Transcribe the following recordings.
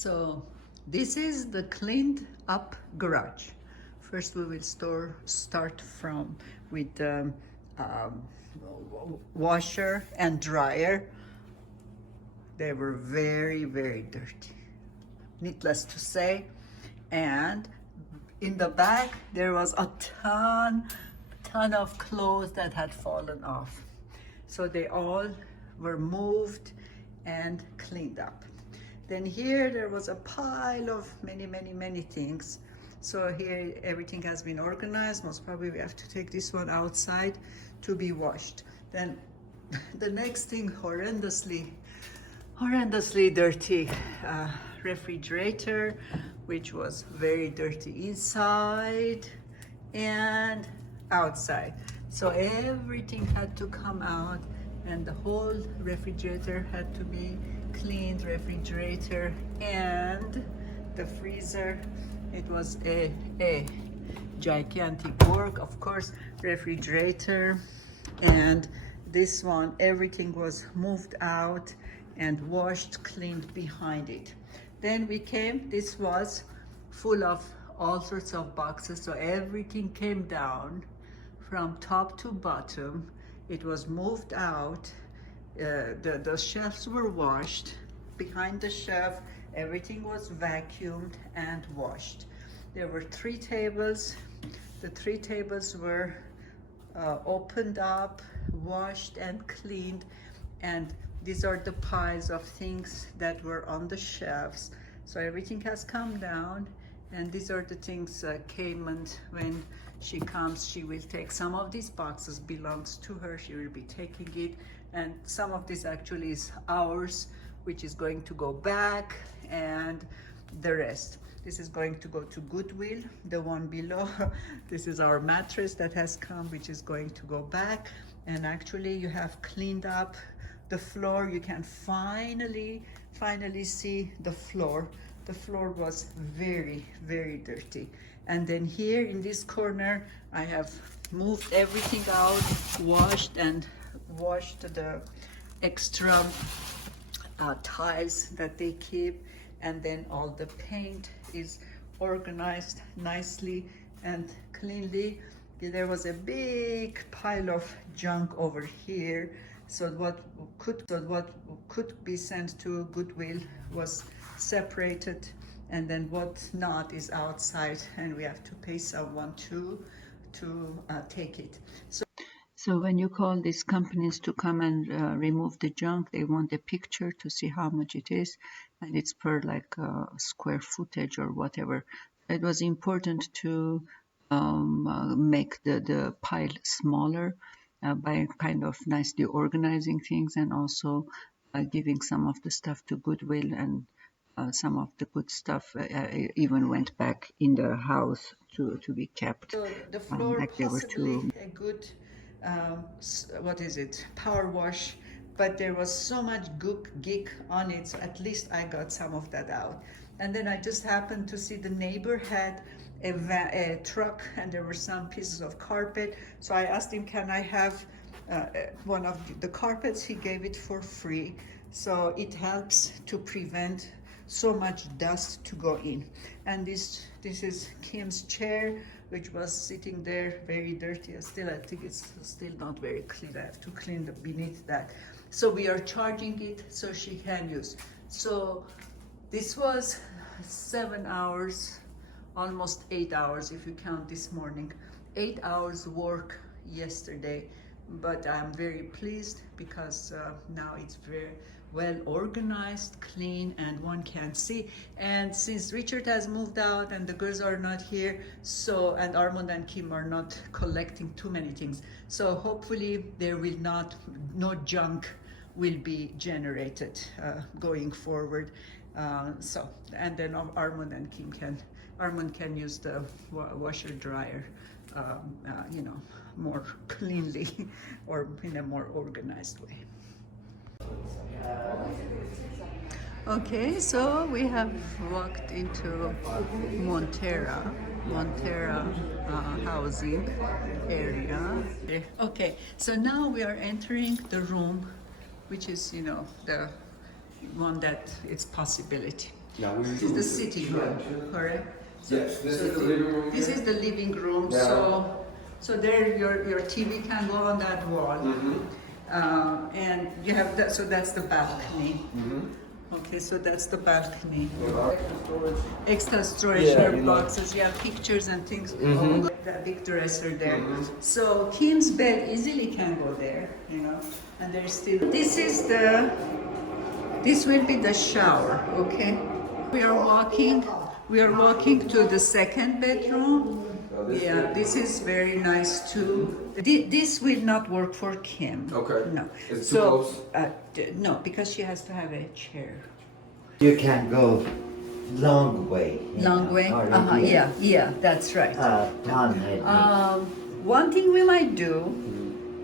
So this is the cleaned up garage. First we will start from with the washer and dryer. They were very, very dirty, needless to say. And in the back there was a ton of clothes that had fallen off. So they all were moved and cleaned up. Then here there was a pile of many things. So here everything has been organized. Most probably we have to take this one outside to be washed. Then the next thing, horrendously dirty refrigerator, which was very dirty inside and outside. So everything had to come out and the whole refrigerator had to be cleaned. Refrigerator and the freezer, it was a gigantic work. Of course, refrigerator and this one, everything was moved out and washed, cleaned behind it. Then we came, this was full of all sorts of boxes, so everything came down from top to bottom. It was moved out. The shelves were washed. Behind the shelf, everything was vacuumed and washed. There were 3 tables. The 3 tables were opened up, washed and cleaned, and these are the piles of things that were on the shelves. So everything has come down, and these are the things came, and when she comes, she will take some of these boxes, belongs to her, she will be taking it, and some of this actually is ours, which is going to go back, and the rest. This is going to go to Goodwill, the one below. This is our mattress that has come, which is going to go back. And actually you have cleaned up the floor. You can finally see the floor. The floor was very dirty. And then here in this corner, I have moved everything out, washed the extra tiles that they keep, and then all the paint is organized nicely and cleanly. There was a big pile of junk over here, so what could be sent to Goodwill was separated, and then what not is outside, and we have to pay someone to take it. So when you call these companies to come and remove the junk, they want a picture to see how much it is, and it's per like square footage or whatever. It was important to make the pile smaller by kind of nicely organizing things, and also giving some of the stuff to Goodwill, and some of the good stuff even went back in the house to be kept. So the floor, like possibly a good what is it, power wash, but there was so much geek on it, so at least I got some of that out. And then I just happened to see the neighbor had a truck, and there were some pieces of carpet, so I asked him, can I have one of the carpets? He gave it for free, so it helps to prevent so much dust to go in. And this is Kim's chair, which was sitting there very dirty. I think it's still not very clean. I have to clean the beneath that. So we are charging it so she can use. So this was 7 hours, almost 8 hours if you count this morning. 8 hours work yesterday, but I'm very pleased because now it's very well organized, clean, and one can see. And since Richard has moved out and the girls are not here, so, and Armand and Kim are not collecting too many things, so hopefully there will no junk will be generated going forward. So, and then Armand and Kim Armand can use the washer dryer more cleanly or in a more organized way. Okay, so we have walked into Montera housing area. Okay, so now we are entering the room, which is, the one that it's possibility. Now, we This is the sitting room, correct? So, Yes, this so is the living room. This here. is the living room. Yeah. So there your TV can go on that wall. And you have that, so that's the balcony. Okay, so that's the balcony. Extra storage, Yeah, your you know. boxes, you have pictures and things. Oh, that big dresser there. So Kim's bed easily can go there, you know. And there's still. This will be the shower. Okay. We are walking to the second bedroom. Yeah, this is very nice too. This will not work for Kim. Okay. No. Is it too close? No, because she has to have a chair. You can go long way. you Long know, way? or Yeah, that's right. Down it. One thing we might do,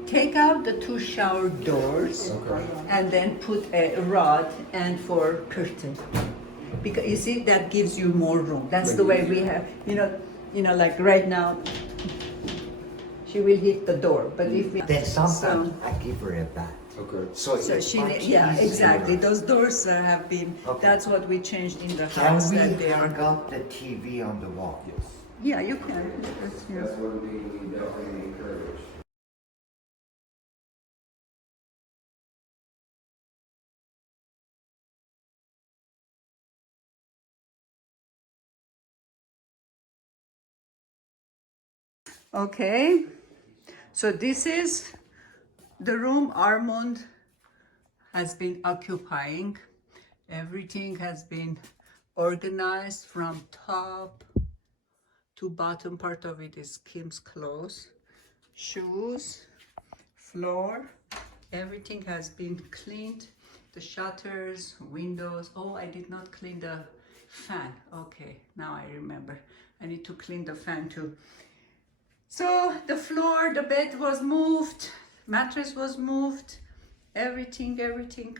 take out the two shower doors Okay. and then put a rod and for curtain. Because you see, that gives you more room. That's the way we have, like right now, she will hit the door. But if we Then sometimes so- I give her a bath. Okay. So, So it's she, much yeah, easier. exactly. Those doors have been. Okay. That's what we changed in the Can house. we That they are. hang up the TV on the wall? Yes. Yeah, you can. Yeah. That's what we definitely encourage. Okay. So this is the room Armand has been occupying. Everything has been organized from top to bottom. Part of it is Kim's clothes, shoes, floor. Everything has been cleaned. The shutters, windows. Oh, I did not clean the fan. Okay, now I remember. I need to clean the fan too. So the floor, the bed was moved, mattress was moved, everything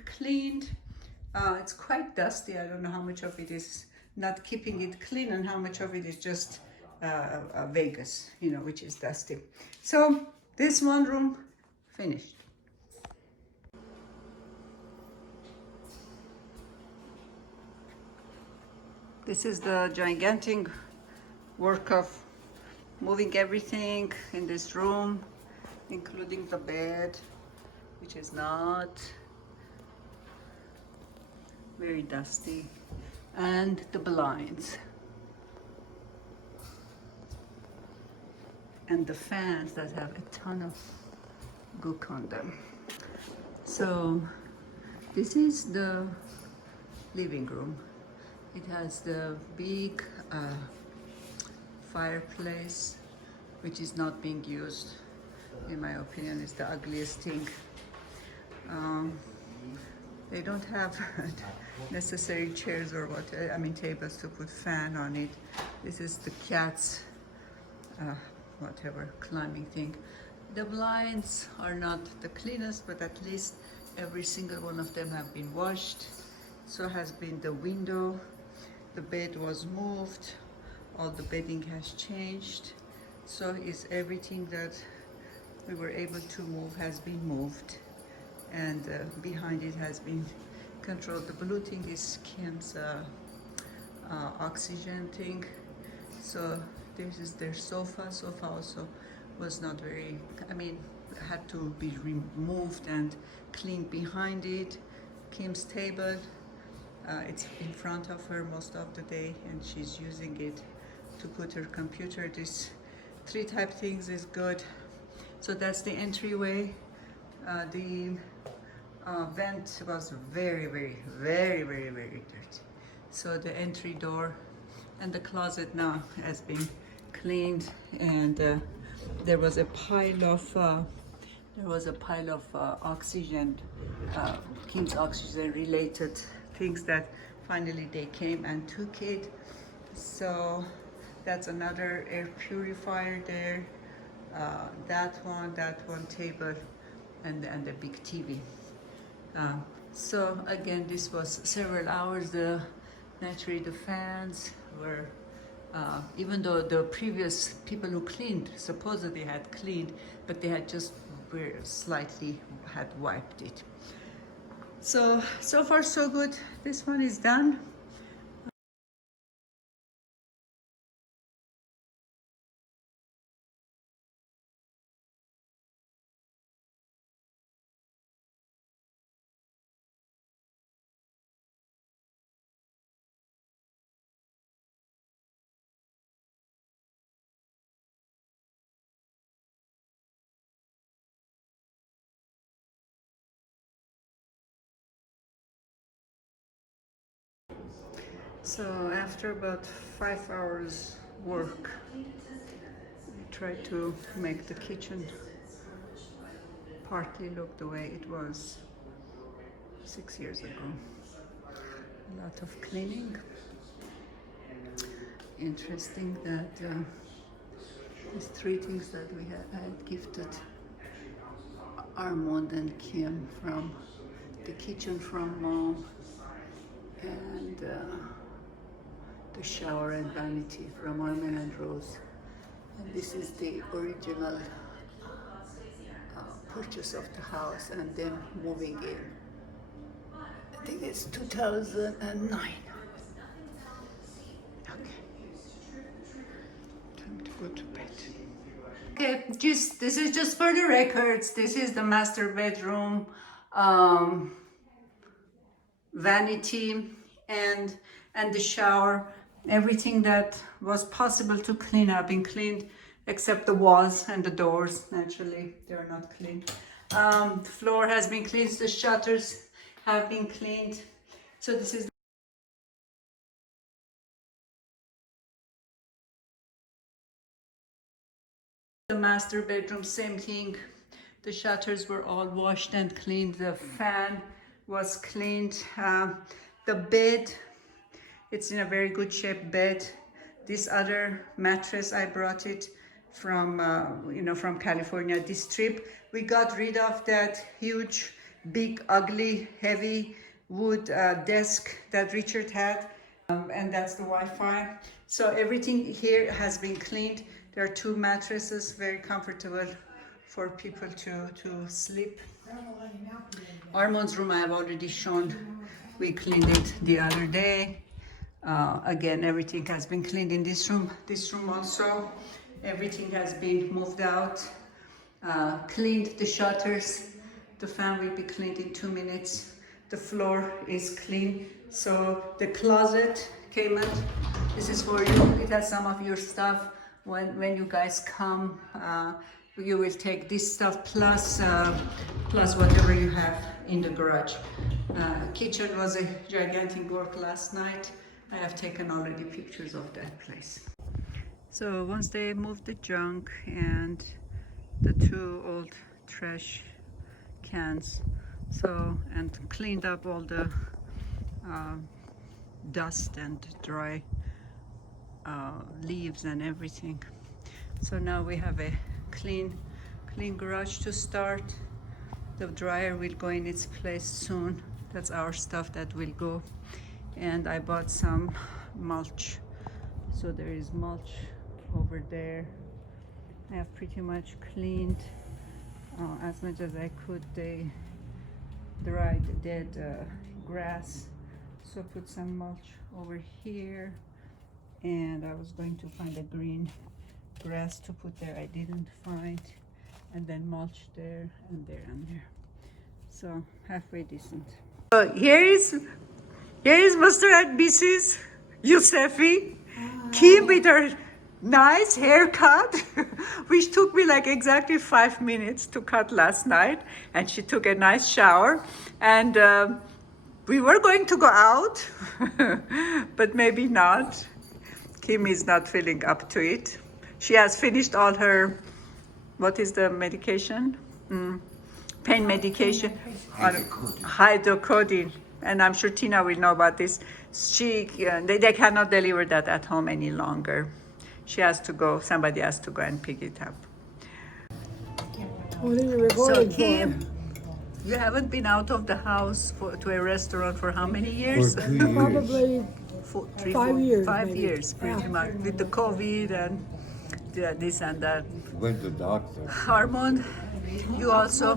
cleaned. It's quite dusty. I don't know how much of it is not keeping it clean and how much of it is just Vegas, which is dusty. So this one room finished. This is the gigantic work of moving everything in this room, including the bed, which is not very dusty, and the blinds, and the fans that have a ton of gook on them. So this is the living room. It has the big fireplace, which is not being used. In my opinion, it's the ugliest thing. They don't have necessary chairs or tables to put fan on it. This is the cat's climbing thing. The blinds are not the cleanest, but at least every single one of them have been washed. So has been the window. The bed was moved. All the bedding has changed. So is everything that we were able to move has been moved. And behind it has been controlled. The blue thing is Kim's oxygen thing. So this is their sofa. Sofa also was not very, had to be removed and cleaned behind it. Kim's table, it's in front of her most of the day and she's using it to put her computer. This 3 type things is good. So that's the entryway. The vent was very, very, very, very, very dirty. So the entry door and the closet now has been cleaned, and there was a pile of oxygen, Kim's oxygen related things that finally they came and took it. So that's another air purifier there. That one table, and the big TV. So again, this was several hours. Naturally, the fans were, even though the previous people who cleaned supposedly had cleaned, but they had just slightly had wiped it. So far so good. This one is done. So after about 5 hours work, we tried to make the kitchen partly look the way it was 6 years ago. A lot of cleaning. Interesting that these 3 things that we had gifted Armand and Kim from the kitchen from mom, and the shower and vanity from Armin and Rose. And this is the original purchase of the house and then moving in. I think it's 2009. Okay. Time to go to bed. Okay, this is just for the records. This is the master bedroom, vanity and the shower. Everything that was possible to clean have been cleaned, except the walls and the doors. Naturally, they are not clean. The floor has been cleaned. The shutters have been cleaned. So this is the master bedroom. Same thing. The shutters were all washed and cleaned. The fan was cleaned. The bed, it's in a very good shape bed. This other mattress, I brought it from from California. This trip we got rid of that huge, big, ugly, heavy wood desk that Richard had, and that's the Wi-Fi. So everything here has been cleaned. There are 2 mattresses, very comfortable for people to sleep. Armand's room I have already shown. We cleaned it the other day. Again, everything has been cleaned in this room. This room also, everything has been moved out. Cleaned the shutters. The fan will be cleaned in 2 minutes. The floor is clean. So the closet came out. This is for you. It has some of your stuff. When you guys come, you will take this stuff plus whatever you have in the garage. Kitchen was a gigantic work last night. I have taken already pictures of that place. So once they moved the junk and the 2 old trash cans, and cleaned up all the dust and dry leaves and everything. So now we have a clean garage to start. The dryer will go in its place soon. That's our stuff that will go. And I bought some mulch. So there is mulch over there. I have pretty much cleaned as much as I could the dried dead grass. So put some mulch over here. And I was going to find a green grass to put there. I didn't find. And then mulch there and there and there. So halfway decent. So here is Mr. and Mrs. Yousefi. Kim with her nice haircut, which took me like exactly 5 minutes to cut last night. And she took a nice shower. And we were going to go out, but maybe not. Kim is not feeling up to it. She has finished all her, what is the medication? Pain medication. Hydrocodone. And I'm sure Tina will know about this. They cannot deliver that at home any longer. She has to go, somebody has to go and pick it up. What are you recording So Kim, you haven't been out of the house to a restaurant for how many years? For 2 years. Probably 5 years. 5 maybe. years, pretty Yeah. much, with the COVID and this and that. Went to doctor. Armand, you also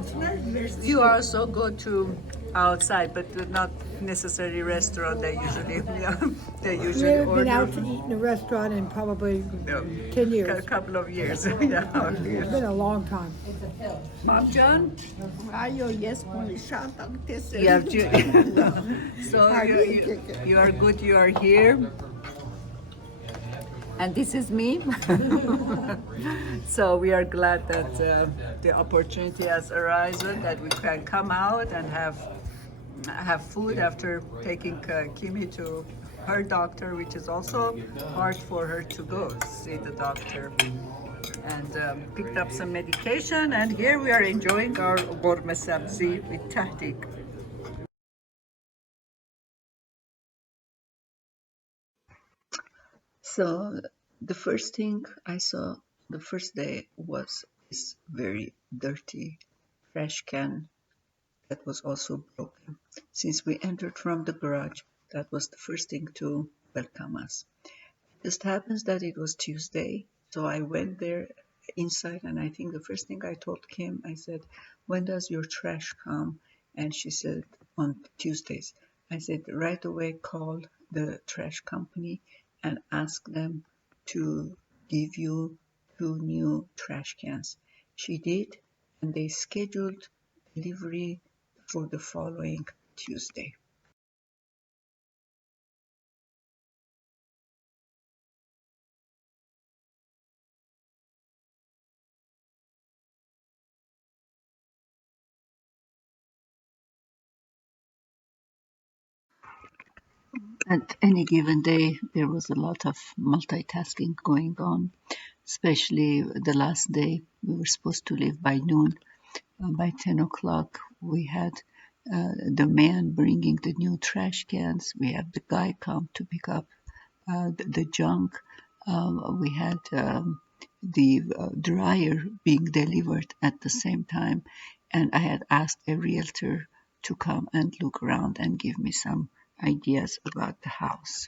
go to outside, but not necessarily restaurant. They usually We order. haven't been out to eat in a restaurant in probably 10 A years. couple of years. Yeah. It's been a long time. Mom John, Yes, you have to. So you are good. You are here. And this is me. So we are glad that the opportunity has arisen that we can come out and have food after taking Kimi to her doctor, which is also hard for her to go see the doctor. And picked up some medication, and here we are enjoying our gorme sabzi with tahdig. So the first thing I saw the first day was this very dirty trash can that was also broken. Since we entered from the garage, that was the first thing to welcome us. It just happens that it was Tuesday, so I went there inside, and I think the first thing I told Kim, I said, "When does your trash come?" And she said, "On Tuesdays." I said, "Right away call the trash company and ask them to give you 2 new trash cans." She did, and they scheduled delivery for the following Tuesday. At any given day, there was a lot of multitasking going on, especially the last day. We were supposed to leave by noon. By 10 o'clock, we had the man bringing the new trash cans. We had the guy come to pick up the junk. We had the dryer being delivered at the same time. And I had asked a realtor to come and look around and give me some ideas about the house.